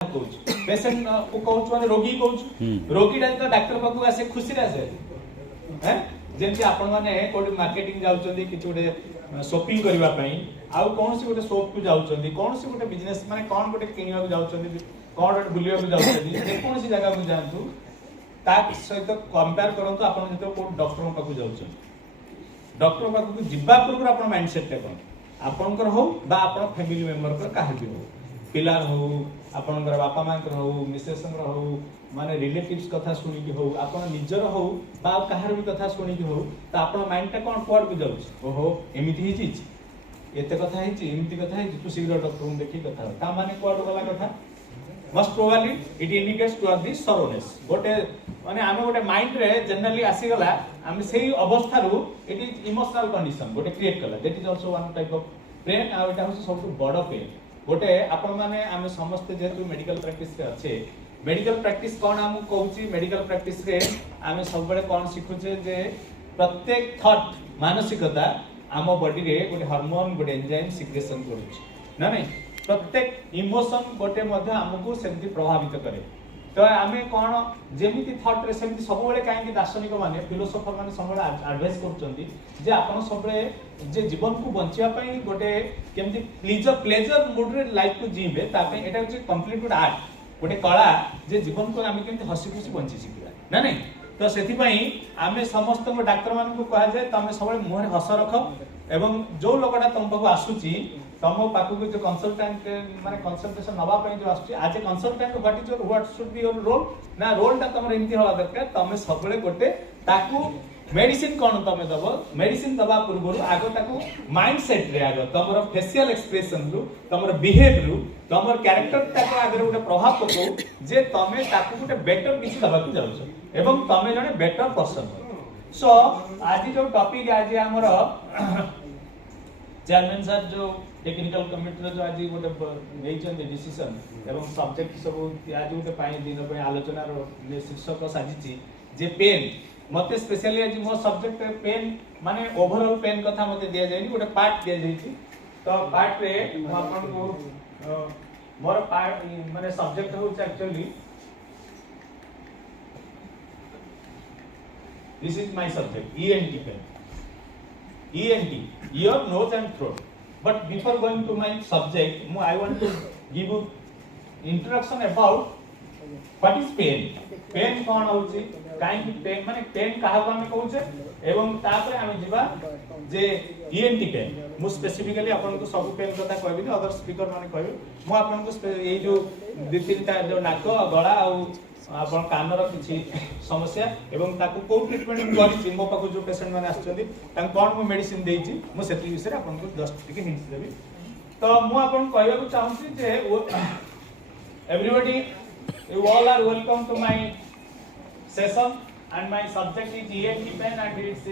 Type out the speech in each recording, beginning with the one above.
Patient को कहूँ माने रोगी कहूँ रोगी तो डाक्टर पाखु आसे खुशी आसे हैं जेमती आपण माने कोडी मार्केटिंग जाउचंदी कि गोटे शॉपिंग करबा पई आ कोन से गोटे शॉप को जाउचंदी कोन से गोटे बिजनेस माने कोन गोटे किनिया को जाउचंदी कोन गोटे बुलिया को जाउचंदी जे कोन सी जगह को जानतु ता सहित कंपेयर करंतु आपण जतो को डॉक्टर पाखु जाउचंदी डॉक्टर पाखु को जिबा पूर्व आपण माइंडसेट टे कोन आपनकर हो बा आपण फैमिली मेंबर कर काहे भी हो पिलार हो आपनकर बापा मांकर हो मिसेसंकर हो माने रिलेटिव्स कथा सुनी की हो आपन निजर हो बा काहर भी कथा सुनी की हो त आपन माइंड टा कोन कोड को जाउछ ओहो एमिति हिची एते कथा हिची एमिति कथा हिची तू शीघ्र डॉक्टर को देखि कथा ता माने कोड गला कथा most probably it indicates to this soreness गोटे माने आमे गोटे माइंड रे जनरली आसी गला आमे सेही अवस्था रु इट इज इमोशनल कंडीशन गोटे क्रिएट कला that is also one type of pain आ एटा हो सब बड़ पेन गोटे आपण माने आमे समस्त जेतु मेडिकल प्रैक्टिस रे अच्छे मेडिकल प्रैक्टिस कोन हम कहूची मेडिकल प्रैक्टिस रे आमे सब बडे कोन सिखुचे जे प्रत्येक थॉट मानसिकता आम बॉडी रे गोटे हार्मोन गोटे एंजाइम सिक्रेशन करूची ना नहीं प्रत्येक इमोशन गोटे मध्ये हमकु सेमति प्रभावित करे तो आमे कोन जेमिति थॉट रे सेमति सब बडे काहे कि दार्शनिक माने फिलोसोफर माने सब बडे एडवाइस करचंती जे आपण सब बडे जे जीवन को बंचिया पई गोटे केमति प्लेजर मूड रे लाइफ को जीबे ता पई एटा होची कंप्लीट गुड आर्ट गोटे कला जे जीवन को आमे केमति हसी खुशी बंची सिखिबा ना नहीं तो सेथि पई आमे समस्त डाक्टर मान को कहा जाय तमे सब बडे मुहर हस रख एवं जो लोकटा तुम पाखु आसुची तम पाखु जो कंसल्टेंट माने कंसल्टेशन नबा पई जो आसुची आज a consultant what is your what should be your role ना रोल ता तमर एमती होला दरकार तमे सबले गोटे ताकू मेडिसिन कोन तमे दबो मेडिसिन दबा पूर्व आगो ताकू माइंडसेट रे आगो तमर फेशियल एक्सप्रेशन रु तमर बिहेव रु तमर कैरेक्टर ताको आगरे गोटे प्रभाव पको जे तमे ताकू गोटे बेटर किछि दबा को जाउछ एवं तमे जने बेटर पर्सन सो आज जो टॉपिक आज हमर चेयरमैन सर जो टेक्निकल कमिटी जो आज गोटे नेइचंदी डिसीजन एवं सब्जेक्ट सब आज गोटे पाई दिन पे आलोचना रो शीर्षक साजिची जे पेन मते स्पेशली आज मो सब्जेक्ट पेन माने ओवरऑल पेन कथा मते दिया जायनी गोटे पार्ट दिया जायची तो पार्ट रे म आपन को मोर पार्ट माने सब्जेक्ट हो actually this is my subject ENT pain ENT ear nose and throat but before going to my subject I want to give you introduction about what is pain कोन होउची काहे कि पेन माने pen काहा को हम कहउछे एवं तापर हम जिबा जे ENT पेन मु स्पेसिफिकली आपन को सब पेन कथा कहबी अदर स्पीकर माने कहबी मु आपन को ए जो दि तीनटा जो नाक गला आ आपण कानर किछि समस्या एवं ताकू को ट्रीटमेंट करिछि मो पाखु जो पेशेंट माने आछथि तां कोन मु मेडिसिन देइछि मु सेति विषय आपन को जस्ट टिके हिंट्स देबी तो मु आपन कहबा को चाहूछि जे everybody you all are welcome to my session and my subject is ENT pain and its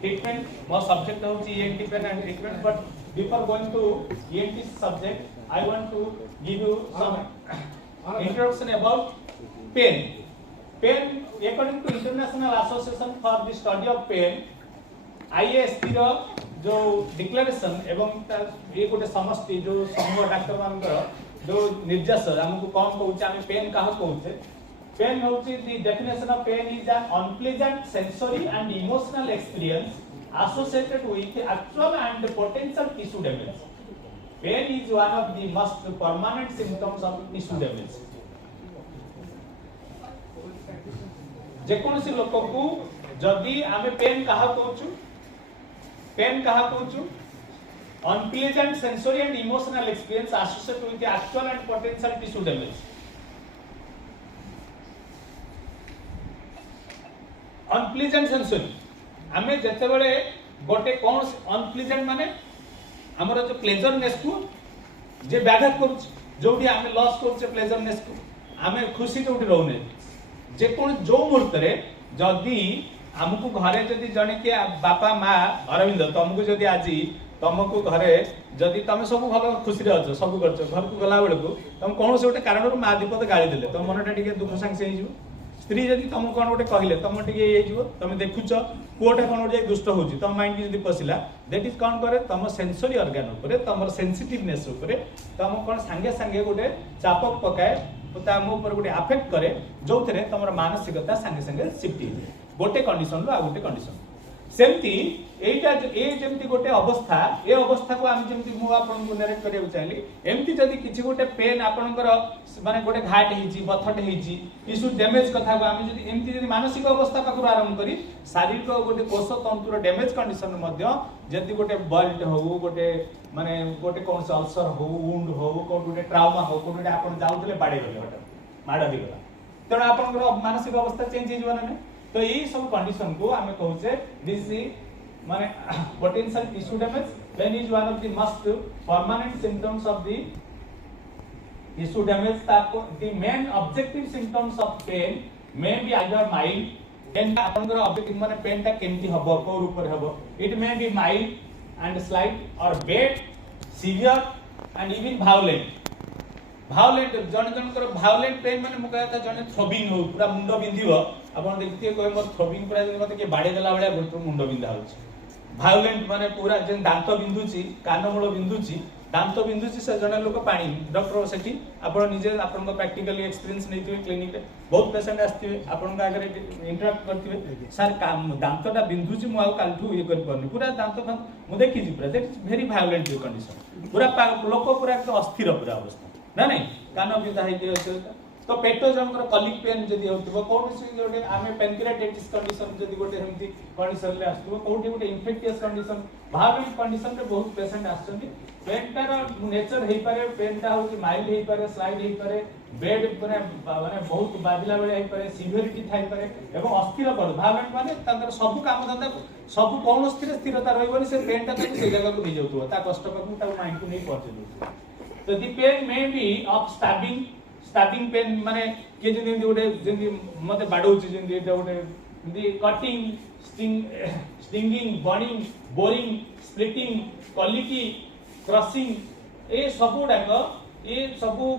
treatment मो सब्जेक्ट होछि ENT pain and treatment but before going to ENT subject I want to give you some introduction about pain according to International Association for the Study of Pain IASP रो जो declaration एवं ये गोटे समष्टि जो समूह doctor मान जो निर्देश हमको कौन कहउछ हम पेन काह कहउछ पेन होछि the definition of pain is an unpleasant sensory and emotional experience associated with actual and potential tissue damage pain is one of the most permanent symptoms of tissue damage जेकोनसी लोक को जदी आमे pain कहा कहउछु unpleasant sensory and emotional experience associated with actual and potential tissue damage unpleasant sensory आमे जते बेले गोटे कोन अनप्लेजेंट माने हमर जो प्लेजरनेस को जे व्याघात करूछ जोडी आमे लॉस करूछ प्लेजरनेस को आमे खुशी जोडी रहउने जे कोन जो मुहूर्त रे जदी हमकु घरे जदी जने के बापा मां अरविंद तुमको जदी आजी तुमको घरे जदी तमे सब भलो खुशी रे अछ सब करछ घर को गला बेले को तुम कोन से गोटे कारण रो मां दीपद गाली देले तुम मनटा टिके दुख संग से हिजो स्त्री जदी तुम कोन गोटे कहिले तुम टिके हिजो तुम देखुछ पुओटा कोन जे दुष्ट होची तुम माइंड जदी पसिला दैट इज कोन करे तुम सेंसरी ऑर्गन ऊपर तुम सेंसिटिवनेस ऊपर तुम कोन संगे संगे गोटे चापक पकाए ता मो ऊपर गोटे अफेक्ट करे जो थे तुम मानसिकता सांगे सांगे शिफ्ट हो गोटे कंडीशन रू आ गोटे कंडीशन सेमती एटा ए जेमती गोटे अवस्था ए अवस्था को आम जेमती मु आपन को नरेट करिया चाहिए एमती जदी किछि गोटे पेन आपनकर माने गोटे घाट हेची बथट हेची टिश्यू डैमेज कथा को आम जदी एमती जदी मानसिक अवस्था पाखु आरंभ करी शारीरिक गोटे कोष तंतुर डैमेज कंडीशन मध्य जदी गोटे बल्ट हो गोटे माने गोटे कोन अल्सर हो वुंड हो गोटे ट्राउमा हो गोटे आपन जाउतले बाडे गले हटा माड दी गला तेणु आपनकर मानसिक अवस्था चेंज हे जवाना ने तो यही सब कंडीशन को आमे कहूचे दिस इज माने potential tissue damage pain is one of the most permanent symptoms of the tissue damage ताको the main objective symptoms of pain may be either mild pain आपनकर ऑब्जेक्टिव माने पेन ता केमती हबो को रूप रे हबो it may be mild and slight और bad severe and even violent जन जनकर भायोलेंट पेन माने मु कहता जने थ्रोबिंग हो पूरा मुंड बिंदिबो आपण देखते कोइ मोर थ्रोबिंग पूरा मते के बाडे देला बेला गोट मुंड बिंदा होछि भायोलेंट माने पूरा जन दांत बिंदुची कान मूल बिंदुची दांत बिंदुची से जने लोक पानी डॉक्टर सेठी आपण निजे आपण प्रैक्टिकली एक्सपीरियंस नैतिवे क्लिनिक रे बहुत पेशेंट आस्तिवे आपण का आगे इंटरैक्ट करथिवे सर काम दांतटा बिंदुची मु आ कालठू ये कर परनी पूरा दांत मु देखि जी पूरा that is very violent condition पूरा लोक पूरा अस्थिर पूरा अवस्था ना नहीं कान बिंदा हे तो पेटो जनकर कलिक पेन जदी होतबो कोनसी गोटे आमे पेनक्रियाटाइटिस कंडीशन जदी गोटे हमती कंडीशन ले आस्तबो कोठी गोटे इन्फेक्टियस कंडीशन भावेंट कंडीशन रे बहुत पेशेंट आछथि पेनटार नेचर हेई पारे पेनटा होची माइल्ड हेई पारे स्लाइड हेई पारे बेड माने बहुत बादिला बेले हेई पारे सिवियरिटी थाई पारे एवं अस्थिर कर भावेंट माने तांकर सब काम धंदा सब कोन स्थिरता रहइबनी से पेनटा तक से जगह को ले जाउतबो ता कष्ट को ता माइंड को नहीं पहुंचे दउतबो तो the pain may be of starting pain माने के जनी गोटे जनी मते बाडौची जनी गोटे the cutting stinging burning boring splitting colicky crushing ए सब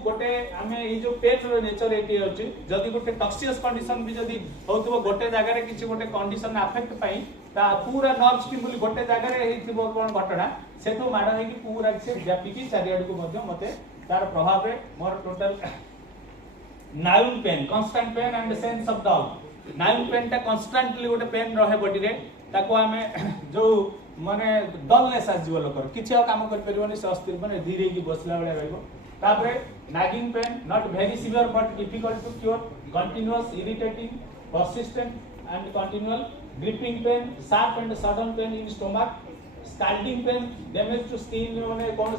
गोटे आमे ए जो पेट रो नेचर एटी अछि जदी गोटे टॉक्सियस कंडीशन भी जदी होतबो गोटे जगह रे किछि गोटे कंडीशन अफेक्ट पाई ता पूरा नर्व स्टिमुल गोटे जगह रे हेतिबो कोन घटना सेतो माडा हे कि पूरा से व्यापी की चारियाड को मध्य मते तार प्रभाव रे मोर total known pain constant pain and sense of doubt known pain ता कांस्टेंटली गोटे पेन रहे बॉडी रे ताको हमें जो माने डलनेस आज जीव लोकर किछि काम कर परिबनी से अस्थिर माने धीरे की बसला बेले रहइबो तापरे nagging pain not very severe but difficult to cure continuous irritating persistent and continual gripping pain sharp and sudden pain in stomach scalding pain damage to skin माने कोन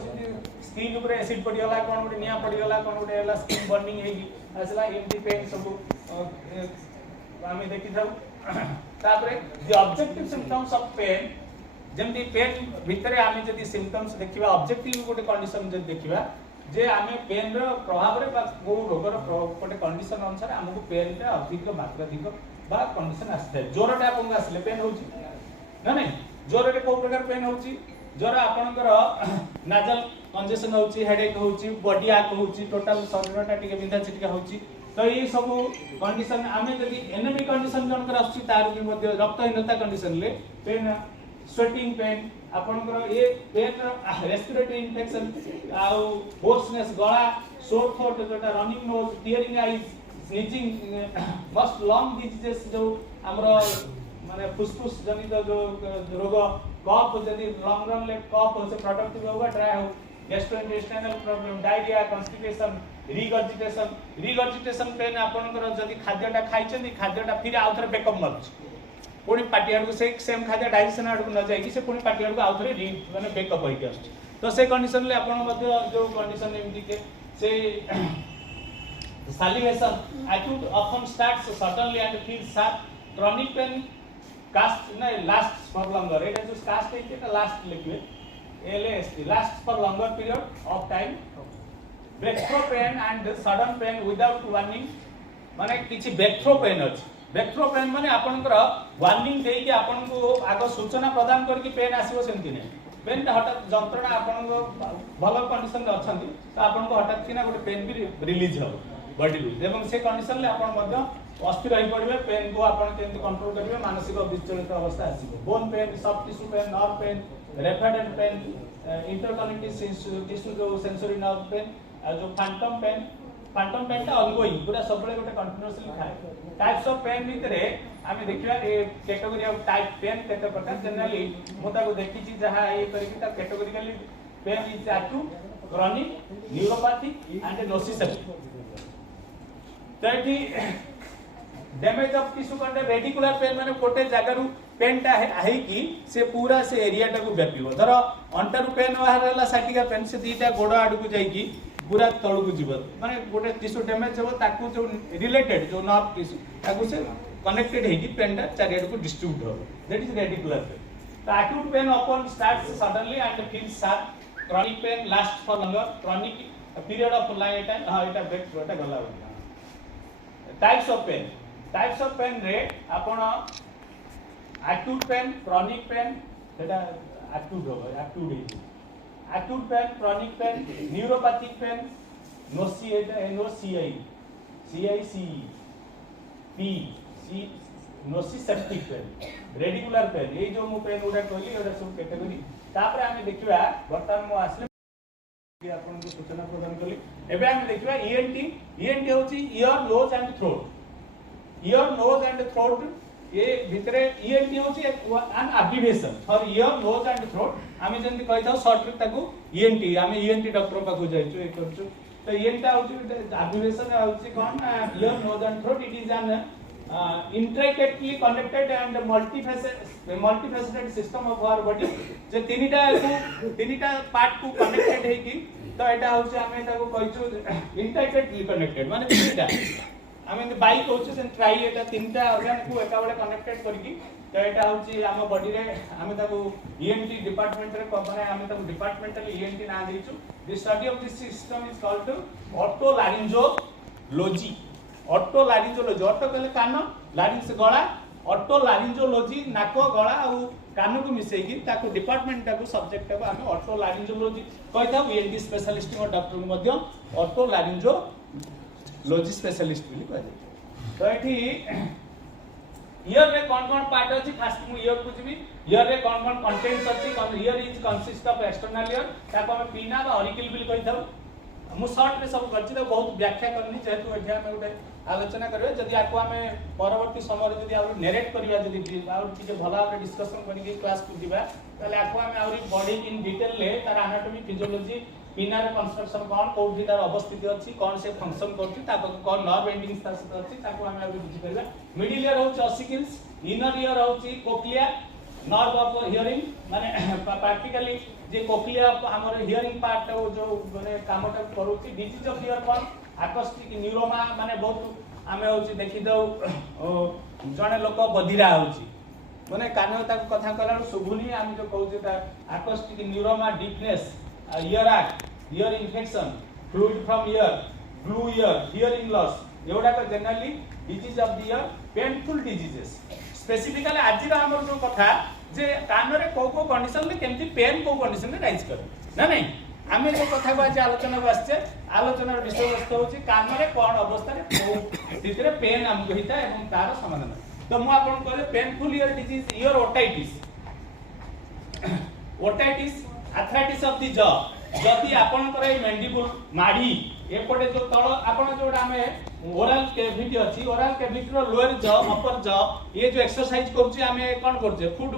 स्किन ऊपर एसिड पड़ी गला कोन गोटे निया पड़ी गला कोन गोटे एला स्किन बर्निंग हेगी असला एमटी पेन सब आमे देखि जाऊ तापरे the objective symptoms of pain जेमती पेन भितरे आमे जदी सिम्पटम्स देखिबा ऑब्जेक्टिव गोटे कंडीशन जदी देखिबा जे आमे पेन रो प्रभाव रे बा को रोगर गोटे कंडीशन अनुसार हमको पेन रे अधिक मात्रा अधिक बा कंडीशन आस्ते जोरटा आपन आसले पेन होची ना नहीं जोर रे को प्रकार पेन होची जोर आपनकर नाजल कंजेशन होची हेडेक होची बॉडी आक होची टोटल शरीरटा टिके बिंधा चिटिका होची तो ये सब कंडीशन आमे जदी एनेमिक कंडीशन जनकर आसी तार भी मध्य रक्तहीनता कंडीशन ले पेन स्वेटिंग पेन आपनकर ये पेन रेस्पिरेटरी इन्फेक्शन आउ होर्सनेस गला सोर थ्रोट जोटा running nose tearing eyes sneezing most lung diseases जो हमरो माने फुसफुस जनित जो रोग कफ जदी लॉन्ग रन ले कफ हो से प्रोडक्टिव होगा ड्राई हो gastrointestinal problem diarrhoea constipation regurgitation pain आपनकर जदी खाद्यटा खाइछन खाद्यटा फिर आउथरे बैकअप मारछ पुणी पार्टियार को से सेम खाद्य डाइजेशन आड़ को न जाय कि से पुणी पार्टियार को आउथरे री माने बैकअप होई के तो से कंडीशन ले आपण मध्य जो कंडीशन एमडी के से salivation acute often starts suddenly and feels sharp chronic pain cast na lasts for longer it is cast it last liquid last lasts for longer period of time breakthrough pain and sudden pain without warning माने किछि breakthrough pain अछि breakthrough pain माने आपनकर warning देई कि आपन को आगो सूचना प्रदान करके पेन आसीबो सेंति नै पेन हठात जंत्रणा आपन को भलो कंडीशन रे अछंती तो आपन को हठात किना गोटे पेन भी रिलीज हो बॉडी रू एवं से कंडीशन ले आपण मध्य अस्थिर रही पड़िबे पेन को आपण केंति कंट्रोल करिवे मानसिक विचलित अवस्था आसीबो bone pain soft tissue pain nerve pain referent pain interconnective tissue जो सेंसरी नर्व पेन जो फैंटम पेन फैंटम पेन टा ऑनगोइंग पूरा सब गोटे कंटीन्यूअसली थाए टाइप्स ऑफ पेन भितरे आमे देखिबा ए कैटेगरी ऑफ टाइप पेन केते प्रकार जनरली मु ताको देखि छी जहा ए करिकि ता categorically pain is acute chronic neuropathic and nociceptive तो एठी डैमेज ऑफ टिश्यू कंटे रेडिकुलर पेन माने गोटे जगह पेन टा है कि से पूरा से एरिया टा को व्यापीबो धर अंटारू पेन बाहर हला साटिका पेन से दीटा गोड़ आड़ को जाई कि पूरा तळ को जीव माने गोटे टिश्यू डैमेज हो ताकू जो रिलेटेड जो नर्व टिश्यू ताकू से कनेक्टेड है कि पेन टा चारियाड को डिस्ट्रीब्यूट हो दैट इज रेडिकुलर पेन तो acute pain upon starts suddenly and feels sharp chronic pain last for longer chronic period of life time हां एटा ब्रेक थ्रू एटा गला टाइप्स ऑफ पेन रे आपण एक्यूट पेन क्रॉनिक पेन सेटा acute हो acute pain chronic pain neuropathic pain नोसीआई पी सी nociceptive pain radicular pain ये जो मु पेन उडा कहली ओडा सब कैटेगरी तापर हम देखिबा वर्तमान मु आसले आपन को सूचना प्रदान कली एबे हम देखिबा ईएनटी होची ear nose and throat ear nose and throat ये भितरे ईएनटी होची an abbreviation for ear nose and throat आमे जंती कहि थाउ शॉर्ट में ताकू ईएनटी आमे ईएनटी डॉक्टर पाकू जाइछु ए करछु तो ईएनटी होची एब्रिविएशन होची कोन ear nose and throat it is an intricately connected and multifaceted system of our body जे तीनटा पार्ट को कनेक्टेड है कि तो एटा होचे हमें ताको कहिछु intricately connected माने तीनटा हमें बाइक होचे से ट्राई एटा तीनटा ऑर्गन को एका बळे कनेक्टेड करकी तो एटा होची हम बॉडी रे हमें ताको ईएनटी डिपार्टमेंट रे माने हमें ताको डिपार्टमेंटल ईएनटी ना देइछु this study of this system is called otolaryngology otolaryngology oto कहले कान लारिंज गला ऑटोलारिंजोलॉजी नाक गला और कान को मिसई कि ताको डिपार्टमेंट ताको सब्जेक्ट को हम ऑटोलारिंजोलॉजी कहता ईएनटी स्पेशलिस्ट और डॉक्टर को मध्य ऑटोलारिंजोलॉजी स्पेशलिस्ट बोली कहै तो एठी ईयर रे कोन पार्ट अछि फास्ट मु ईयर को जिबी ईयर रे कोन कंटेंट्स अछि year is consist of external ear ताको हम पीना बा ऑरिकल बिल कहथाउ मु शॉर्ट में सब करछि तो बहुत व्याख्या करनी जेतु एठा में उठे आलोचना करबे जदि आको हमें परवर्ती समय जदि आ नरेट करिया जदि आ ठीक भला हम डिस्कशन करिके क्लास को दिबा ताले आको हमें और बॉडी इन डिटेल ले तार एनाटॉमी फिजियोलॉजी पिनार कंस्ट्रक्शन कोन कोठी तार अवस्थिति अछि कोन से फंक्शन करछि ताको कोन नर्व एंडिंग्स तार से अछि ताको हमें और बुझि परबा मिडिल ईयर होछि ऑसिकल्स इनर ईयर होछि कोक्लिया नर्व ऑफ हियरिंग माने प्रैक्टिकली जे कोक्लिया हमर हियरिंग पार्ट जो माने कामटा करूछि डिजीज ऑफ ईयर कोन आकोस्टिक न्यूरोमा माने बहुत आमे होछि देखि दउ जने लोक बधिरा होछि माने कान ताको कथा कला सुभुनी हम जो कहू ता acoustic neuroma deafness ear ache ear infection fluid from ear ब्लू ईयर हियरिंग लॉस एवडा को generally disease of the ear painful diseases specifically आज हमर जो कथा जे कान रे को कंडीशन ले केमति पेन को कंडीशन ले राइज करे ना नहीं आमे जो कथा को आज आलोचना को आछे आलोचना विषय वस्तु होची कान रे कोन अवस्था रे स्थिति रे पेन हमको हिता एवं तार समाधान तो मु आपन कहले painful year disease year otitis arthritis of the jaw जदि आपन करे मैंडिबुल माडी एपटे जो तळ आपन जोडा हमें ओरल कैविटी अछि ओरल कैविटी रो लोअर जॉ अपर जॉ ये जो एक्सरसाइज करछि हमें कोन करछे फूड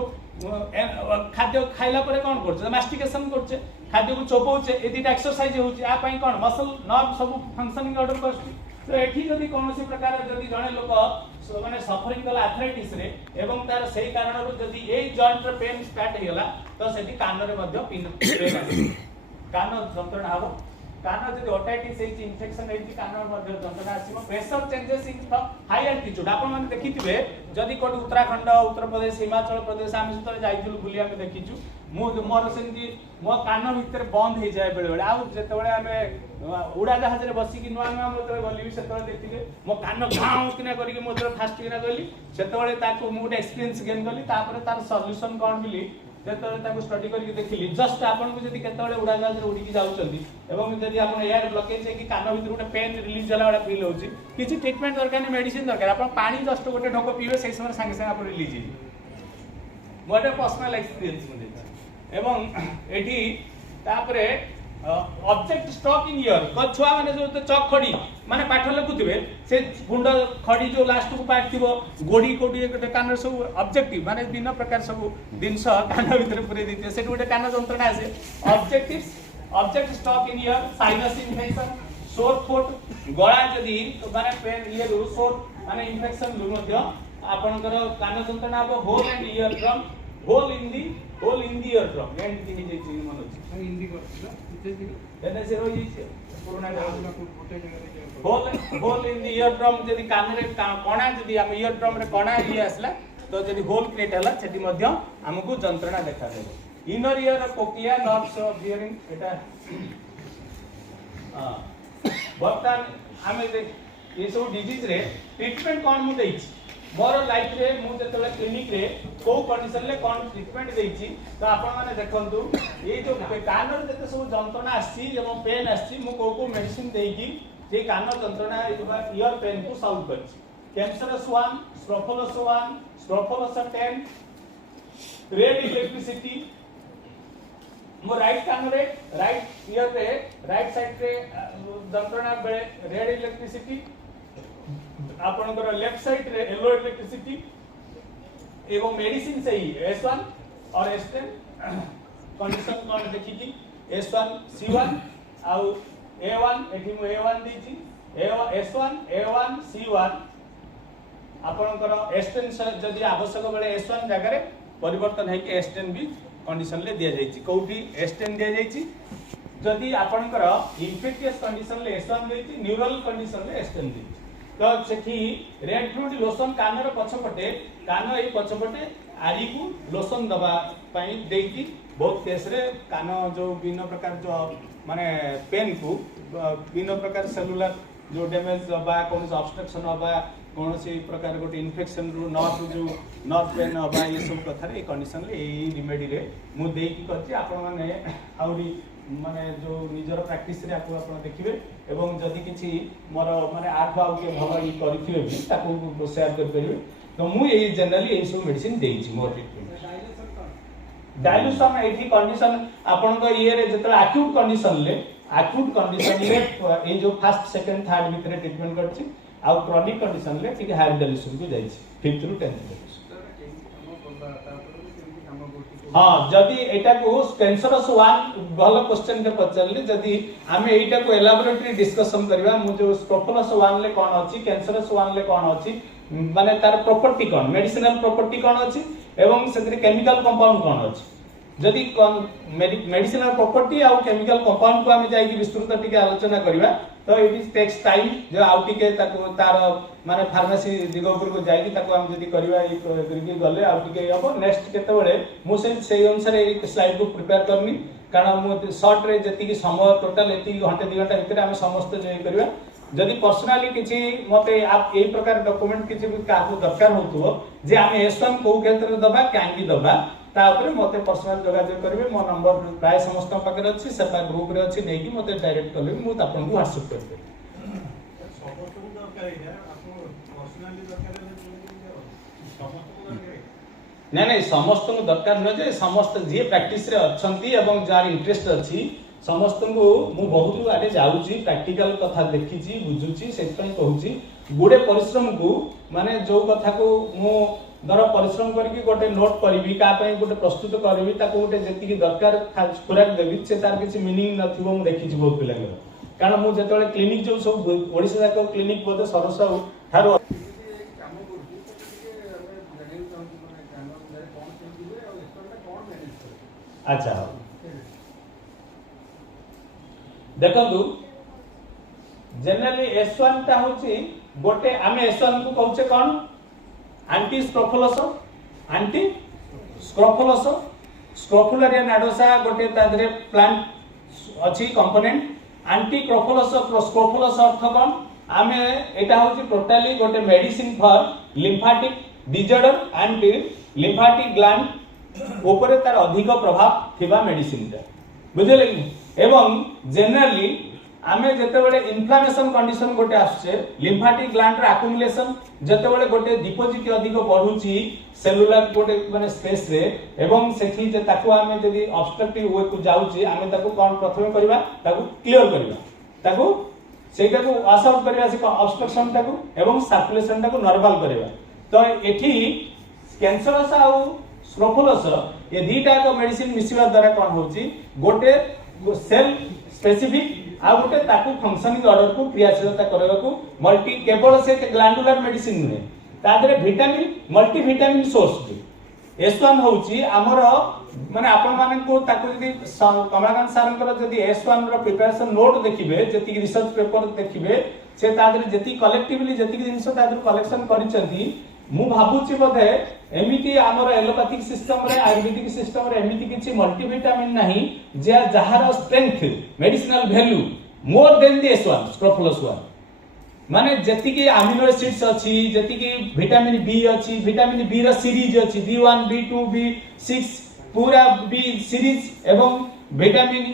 खाद्य खाइला परे कोन करछे मास्टिकेशन करछे खाद्य को चोपौछे ए दिटा एक्सरसाइज होछि आ पई कोन मसल नर्व सब फंक्शनिंग ऑर्डर करछि तो एठी जदि कोनोसी प्रकार जदि जणे लोक माने सफरिंग कला आर्थराइटिस रे एवं तार सेही कारण रो जदि ए जॉइंट रे पेन स्टार्ट हेला तो सेठी कान रे मध्य पेन आछि कान जंत्रणा हबो कान जदि ओटाइटिस हेछि इन्फेक्शन हेछि कान मध्य जंत्रणा आसीबो pressure changes in the high altitude आपण माने देखिथिबे जदि कोड उत्तराखंड उत्तर प्रदेश हिमाचल प्रदेश आमे सतरे जाइथिलु बुली आमे देखिछु मु मोर सेंती मो कान भीतर बंद हे जाय बेले बेले आ जेते बेले आमे उड़ा जहाज रे बसी कि नुआ नुआ मोतरे गली सेतरे देखिले मो कान घाउ किना करी कि मोतरे फास्ट किना गली सेते बेले ताको मु एक्सपीरियंस गेन गली तापर तार सॉल्यूशन कोन मिली जेतरे ताको स्टडी करी देखिली जस्ट आपन को जदी केते बेले उड़ा जहाज रे उडी कि जाउचंदी एवं जदी आपन एयर ब्लॉकेज है कि कान भीतर गोटे पेन रिलीज होला वाला फील होची किछि ट्रीटमेंट दरकार नै मेडिसिन दरकार आपन पानी जस्ट गोटे ढोक पीबे सेही समय संगे संगे आपन रिलीज मोटे पर्सनल एक्सपीरियंस मुझे एवं एठी तापरे ऑब्जेक्ट स्टॉक इन ईयर छुआ माने जो चक खड़ी माने पाठ लिखुथिबे से गुंड खड़ी जो लास्ट को पार्ट थिबो गोडी कोडी गोटे कान सब ऑब्जेक्टिव माने विभिन्न प्रकार सब जिनस कान भीतर पुरे दिते से गोटे कान जंत्रणा आसे object stock in year sinus infection सोर फोट गळा जदी माने पेन ये सोर माने इन्फेक्शन मध्य आपनकर कान जंत्रणा हो hole and ear drum hole in the ear drum and the जे चीज मन अछि हिंदी करथिला एने से होई छै पुराना whole in the ear drum जदी कान रे कणा जदी हम ईयर ड्रम रे कणा ये आसला तो जदी होल क्रिएट हला सेठी मध्य हमकु जंत्रणा देखा देबो इनर ईयर कोकिया नर्व्स ऑफ हियरिंग एटा बर्तन हमें ये सब डिजीज रे ट्रीटमेंट कोन मु देछि मोर लाइफ रे मु जतले क्लिनिक रे को कंडीशन ले कोन ट्रीटमेंट देछि तो आपण माने देखंतु ये जो कान रे जते सब जंत्रणा आछि एवं पेन आछि मु को मेडिसिन देकी जे कान जंत्रणा ईयर पेन को सॉल्व करछि कैंसरस 1 स्ट्रोफोलस 1 स्ट्रोफोलस 10 रेड इलेक्ट्रिसिटी मो राइट कान रे राइट ईयर रे राइट साइड रे जंत्रणा बेले रेड इलेक्ट्रिसिटी आपनकर लेफ्ट साइड रे येलो इलेक्ट्रिसिटी एवं मेडिसिन से ही S1 और S10 कंडीशन कोन देखि कि S1 C1 आउ A1 एठी मु A1 देछि S1 A1 C1 आपनकर S10 जदी आवश्यक बेले S1 जगह रे परिवर्तन है कि S10 भी कंडीशन ले दिया जाइछि कोठी S10 दिया जाइछि जदी आपनकर इन्फेक्टियस कंडीशन ले S1 देछि न्यूरल कंडीशन ले S10 देछि तो सेठी रेड फ्रूट लोशन कानर पछपटे कान ए पछपटे आरी को लोशन दबा पई देकी बहुत केस रे कान जो विभिन्न प्रकार जो माने पेन को विभिन्न प्रकार सेलुलर जो डैमेज बा कोन ऑब्स्ट्रक्शन बा कोन से प्रकार गोटे इन्फेक्शन रो नर्व जो नर्व पेन बा ये सब कथा रे कंडीशन ले ए रेमेडी रे मु देकी करछि आपण माने आउरी माने जो निजर प्रैक्टिस रे आपण देखिबे एवं जदि किछि मोर माने आठ आउ के भल ई करिथिबे भी ताको शेयर कर परिबे तो मु ए जनरली ए सब मेडिसिन देछि मोर ट्रीटमेंट डायलूशन एठी कंडीशन आपण को ये रे जतरा एक्यूट कंडीशन ले ए जो फर्स्ट सेकंड थर्ड भीतर ट्रीटमेंट करछि आ क्रोनिक कंडीशन ले ठीक हायर डायलूशन को जाइछि 5th रु 10th हाँ जदि एटा को कैंसरस 1 भलो क्वेश्चन के पचलले जदि हमें एटा को एलाबोरेटरी डिस्कशन करबा मु जो स्ट्रोफोलस 1 ले कोन अछि कैंसरस 1 ले कोन अछि माने तार प्रॉपर्टी कोन मेडिसिनल प्रॉपर्टी कोन अछि एवं सेतिर केमिकल कंपाउंड कोन अछि जदि मेडिसिनल प्रॉपर्टी आ केमिकल कंपाउंड को हम जाई कि विस्तृत टिके आलोचना करबा तो इट इज टेक्स टाइम जो आउ टिके ताको तार माने फार्मेसी दिग ऊपर को जाई कि ताको हम जदि करबा ई करके गले आउ टिके हबो नेक्स्ट केते बेले मु से अनुसार एक स्लाइड को प्रिपेयर करनी कारण मु शॉर्ट रे जति कि समय टोटल एति घंटे 2 घंटा भीतर हम समस्त जे करबा जदि पर्सनली किछि मते आप एई प्रकार डॉक्यूमेंट किछि भी काको दरकार होतुओ जे हम S1 को क्षेत्र दबा कांगी दबा ता ऊपर मते पर्सनल जोगाजोग करबे मो नंबर प्राय समस्त पाकर अछि सेपा ग्रुप रे अछि नै कि मते डायरेक्ट करबे मु आपन को व्हाट्सएप करबे समस्त को दरकार है आपन पर्सनली दरकार है समस्त को दरकार नै समस्त को दरकार न जे समस्त जे प्रैक्टिस रे अछंती एवं जार इंटरेस्ट अछि समस्त को मु बहुत आडे जाउची प्रैक्टिकल कथा देखिची बुझुची सेत पई कहूची गुडे परिश्रम को माने जो कथा को मु दर परिश्रम करके गोटे नोट करी का गोटे प्रस्तुत करी गोटे जी दरकार खुराक देवी से तार किसी मीनिंग नथिबो मु देखि बहुत पिला कारण मु जेतले क्लिनिक जो सब ओडिसा जाक क्लिनिक बोधे सरस थारो अच्छा देखंतु जनरली S1 ता होची गोटे आमे S1 को कहउचे कोन एंटी स्क्रोफोलस स्क्रोफुलारिया नाडोसा गोटे तादरे प्लांट अछि कंपोनेंट एंटी स्क्रोफोलस अर्थ कोन आमे एटा होची टोटली गोटे medicine for lymphatic disorder and lymphatic gland ऊपर तार अधिक प्रभाव थिबा मेडिसिन ता बुझले एवं जनरली आमे जेतेबेले इन्फ्लामेशन कंडीशन गोटे आछे लिम्फेटिक ग्लैंड रे एक्युमुलेशन जेतेबेले गोटे डिपोजिट अधिक बढ़ुची सेलुलर गोटे माने स्पेस रे एवं सेठी जे ताको आमे जदी ऑब्स्ट्रक्टिव वे को जाउची आमे ताको कोन प्रथमे करबा ताको क्लियर करबा ताको सेटा को आसॉल्व करबा से ऑब्स्ट्रक्शन ताको एवं सर्कुलेशन ताको नॉर्मल करबा तो एठी कैंसरस आ स्क्रोफुलस ये दीटा को मेडिसिन मिसिवा द्वारा कोन होची गोटे सेल स्पेसिफिक आ गोटे ताकू फंक्शनिंग ऑर्डर को क्रियाशीलता करबा को मल्टी केवल से ग्लैंडुलर मेडिसिन ने तादरे vitamin multi vitamin source S1 होची हमर माने आपन माने को ताकू जदी कमलाकांत सारंकर जदी S1 रो प्रिपरेशन नोट देखिबे जति रिसर्च पेपर देखिबे से तादरे जति कलेक्टिवली जति जिंस तादरे कलेक्शन करिसंती मु भाबुची बधे एमिति हमर एलोपैथिक सिस्टम रे आयुर्वेदिक सिस्टम रे एमिति किछि मल्टीविटामिन नाही जे जहार strength medicinal value more than the S1 स्क्रोफुलस 1 माने जति की अमीनो एसिड्स अछि जति की विटामिन बी अछि विटामिन बी रो सीरीज अछि B1 B2 B6 पूरा बी सीरीज एवं विटामिन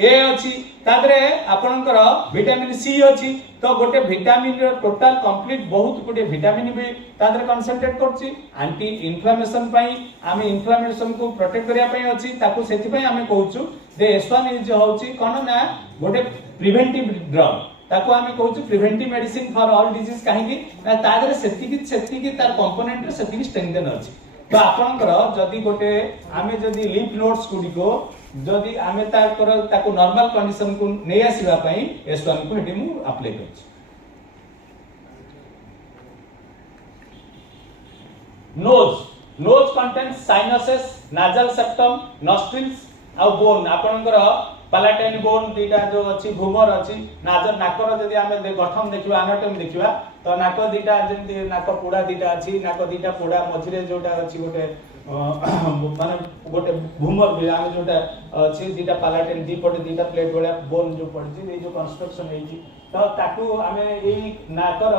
ए अछि तादरे आपनकर विटामिन सी अछि तो गोटे विटामिन रो टोटल कंप्लीट बहुत गोटे विटामिन भी तादरे कंसंट्रेट करछि एंटी इन्फ्लेमेशन पई आमे इन्फ्लेमेशन को प्रोटेक्ट करिया पई अछि ताकू सेति पई आमे कहउछु जे S1 इज होछि कोन ना गोटे प्रिवेंटिव ड्रग ताकू आमे कहउछु preventive medicine for all disease काहे कि तादरे सेति की तार कंपोनेंट रे सेति की स्ट्रेंथन अछि तो आपनकर जदी गोटे आमे जदी लिम्फ नोड्स गुडिको जदी आमे ताको नॉर्मल कंडीशन को नै आसीबा पई S1 को हेटी मु अप्लाई करछि nose contains sinuses nasal septum nostrils आ बोन आपनकर पैलेटाइन बोन दीटा जो अछि भूमर अछि नाजर नाकर जदी आमे गठन देखिबा एनाटॉमी देखिबा तो नाक दीटा जेंति नाक पोडा दीटा अछि नाक दीटा पोडा मझिरे जोटा अछि गोटे माने गोटे भूमर भी आमे जोटा अछि दीटा पैलेटाइन दी पटे दीटा प्लेट वाला बोन जो पड़छि ए जो कंस्ट्रक्शन हेछि तो ताकू आमे एई नाकर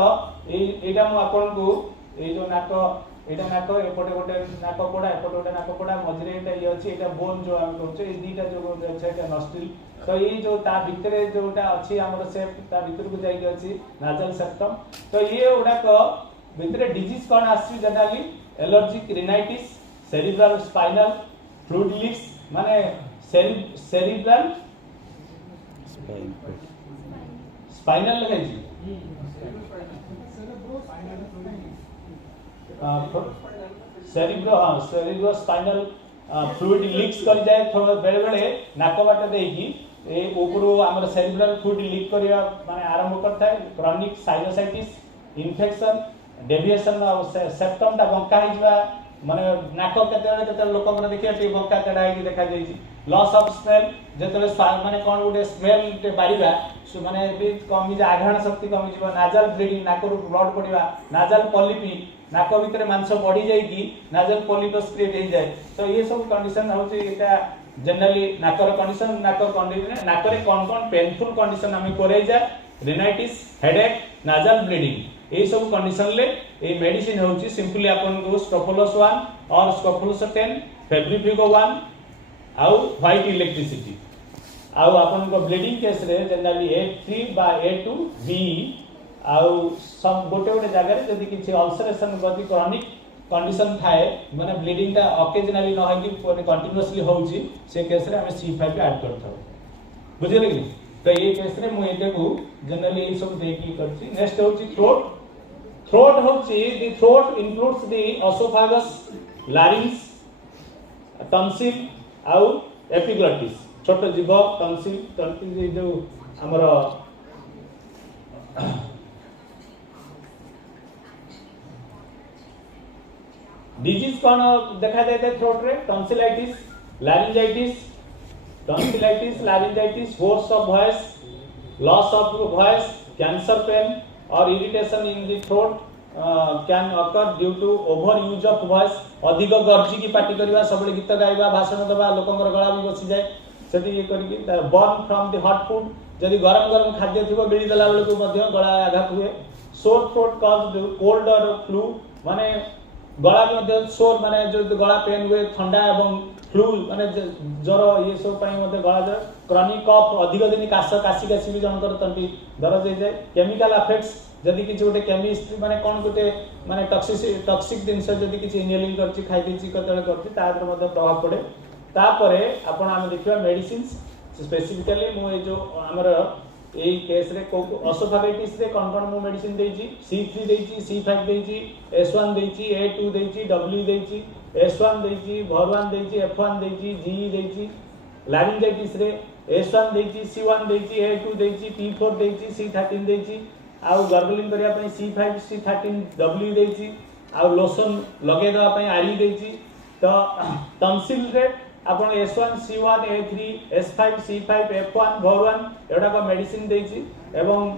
एटा मु आपन को ए जो नाक एटा नाक एपटे गोटे नाक पोडा एपटे गोटे नाक पोडा मझिरे एटा ये अछि एटा बोन जो हम कहउछ ए दीटा जो अछि एटा नॉस्ट्रिल तो ये जो ता भितरे जोटा अछि हमर सेप ता भितर को जाई अछि नाजल सेप्टम तो ये उडा को भितरे डिजीज कोन आसी generally allergic rhinitis cerebral spinal fluid leaks माने सेरिब्रल स्पाइनल लगे जी सेरिब्रो स्पाइनल फ्लूइड लीक्स कर जाए थोड़ा बेले बेले नाक बाट देकी ए ऊपर हमर सेरिब्रल फ्लूइड लीक करिया माने आरंभ करता है chronic sinusitis infection deviation septum ता बंका हिजबा माने नाक केते लोक मन देखिया टी बंका केडा ही देखा जाई लॉस ऑफ स्मेल जेतले माने कोन गुटे स्मेल ते बारिबा सो माने भी कमी जा आघाण शक्ति कमी जीव नाजल ब्लीडिंग नाकरू ब्लड पडिबा नाजल पॉलिपी नाक भितर मांस बढ़ी जाई कि नाजल पॉलिपस क्रिएट हो जाए तो ये सब कंडीशन होची एटा जनरली नाकर कंडीशन नाकरे कोन पेनफुल कंडीशन हमें करे जाए रिनाइटिस हेडेक नाजल ब्लीडिंग ए सब कंडीशन ले ए मेडिसिन होची सिंपली आपन को स्क्रोफुलस 1 और स्क्रोफुलस 10 फेब्रिफिगो 1 आउ व्हाइट इलेक्ट्रिसिटी आउ आपन को ब्लीडिंग केस रे जनरली A3 बा A2 B आउ सब गोटे गोटे जगह रे जदी किछि अल्सरेशन गति क्रॉनिक कंडीशन थाए माने ब्लीडिंग ता ऑकेजनली न है कि कंटीन्यूअसली होउची से केस रे हम C5 ऐड करथौ बुझिले कि तो ये केस रे मु एटे को जनरली ए सब देखि करछि नेक्स्ट होउची थ्रोट होउची the throat includes the oesophagus larynx tonsil आउ एपिग्लॉटिस छोट जीव टॉन्सिल जो हमर डिजीज कोन देखा जायते थ्रोट रे tonsillitis laryngitis hoarse of voice loss of voice cancer pain और irritation in the throat can occur due to over use of voice अधिक गर्जी की पार्टी करबा सबले गीत गाइबा भाषण दबा लोकंकर गळा भी बसी जाए सेति ये करी burn from the hot food जदी गरम खाद्य थिबो बिड़ी देला बेले को मध्य गळा आघात हुए सोर थ्रोट कॉज कोल्ड और फ्लू माने गळा मध्य सोर माने जो गळा पेन हुए ठंडा एवं फ्लू माने ज्वर ये सब पई मते गला ज्वर क्रॉनिक कफ अधिक दिन काश काशी काशी भी जनकर तंटी दरज हो जाए केमिकल अफेक्ट्स जदि किसी गोटे केमिस्ट माने कौन गोटे माने टॉक्सिक जिनस जदि किसी इनहेलिंग करछि खाइ दिछि कतले करछि तार मते प्रभाव पड़े तापरे आपण हम देखिबा मेडिसिन्स स्पेसिफिकली मु ए जो हमर एई केस रे को ओसोफागाइटिस रे कोन कोन मु मेडिसिन देछि C3 देछि C5 देछि S1 देछि A2 देछि W देछि S1 देछि भर1 देछि F1 देछि G देछि लारिंजाइटिस रे S1 देछि C1 देछि A2 देछि P4 देछि C13 देछि आउ गार्गलिंग करिया पई C5 C13 W देछि आउ लोशन लगे दवा पई RE देछि तो टॉन्सिल रे आपण S1 C1 A3 S5 C5 F1 भर1 एडा को मेडिसिन देछि एवं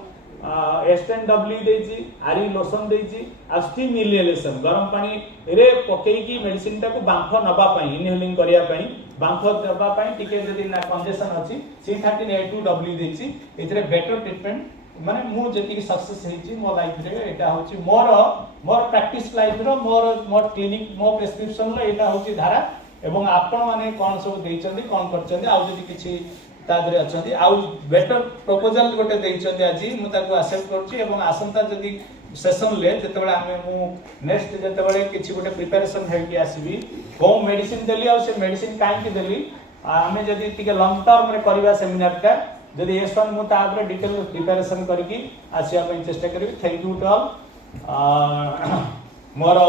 S10W देछि RE लोशन देछि आ स्टीम इनहेलेशन गरम पानी रे पकेई की मेडिसिन टा को बांफ नबा पई इनहेलिंग करिया पई बांफ दबा पई टिके जदी ना कंजेशन अछि C13 A2W देछि एथरे बेटर ट्रीटमेंट माने मु जेति सक्सेस हेछि मो लाइफ रे एटा होछि मोर प्रैक्टिस लाइफ रो मोर क्लिनिक मो प्रिस्क्रिप्शन रो एटा होछि धारा एवं आपण माने कोन सब देइचंदी कोन करचंदी आउ जदी किछि तादरे अछंदी आउ बेटर प्रपोजल गोटे देइचंदी आजी मु ताको एक्सेप्ट करछि एवं आसंता जदी सेशन ले जतबेला हमें मु नेक्स्ट जतबेले किछि गोटे प्रिपरेशन हे कि आसीबी को मेडिसिन देली आ से मेडिसिन काहे कि देली हमें जदी टिके लॉन्ग टर्म रे करबा सेमिनार का जदी एसन मु तापर डिटेल प्रिपरेशन करकी आसिया पे चेष्टा करबी थैंक यू टू ऑल मोर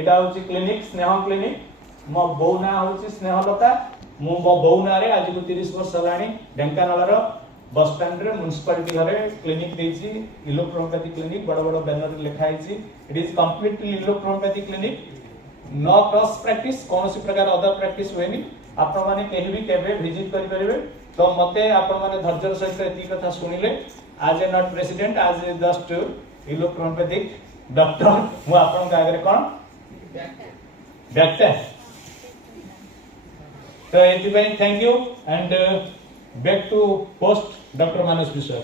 एटा होछि क्लिनिक स्नेह क्लिनिक मो बो ना होछि स्नेहलता मु मो बो ना रे आज को 30 वर्ष हलानी ढेंकानाल रो बस स्टैंड रे म्युनिसिपलिटी घरे क्लिनिक देछि इलेक्ट्रोपैथी क्लिनिक बड़ बड़ बैनर लिखा हैछि it is completely electropathy clinic no cross practice कोनोसी प्रकार अदर प्रैक्टिस होएनी आपण माने केहि भी केबे विजिट करि परिबे तो मते आपण माने धैर्यर सहित एती कथा सुनिले आज ए नॉट प्रेसिडेंट आज ए जस्ट इलेक्ट्रोपैथिक डॉक्टर मु आपण का आगे कोन डॉक्टर तो एथि thank you and back to post doctor मानस विश्व।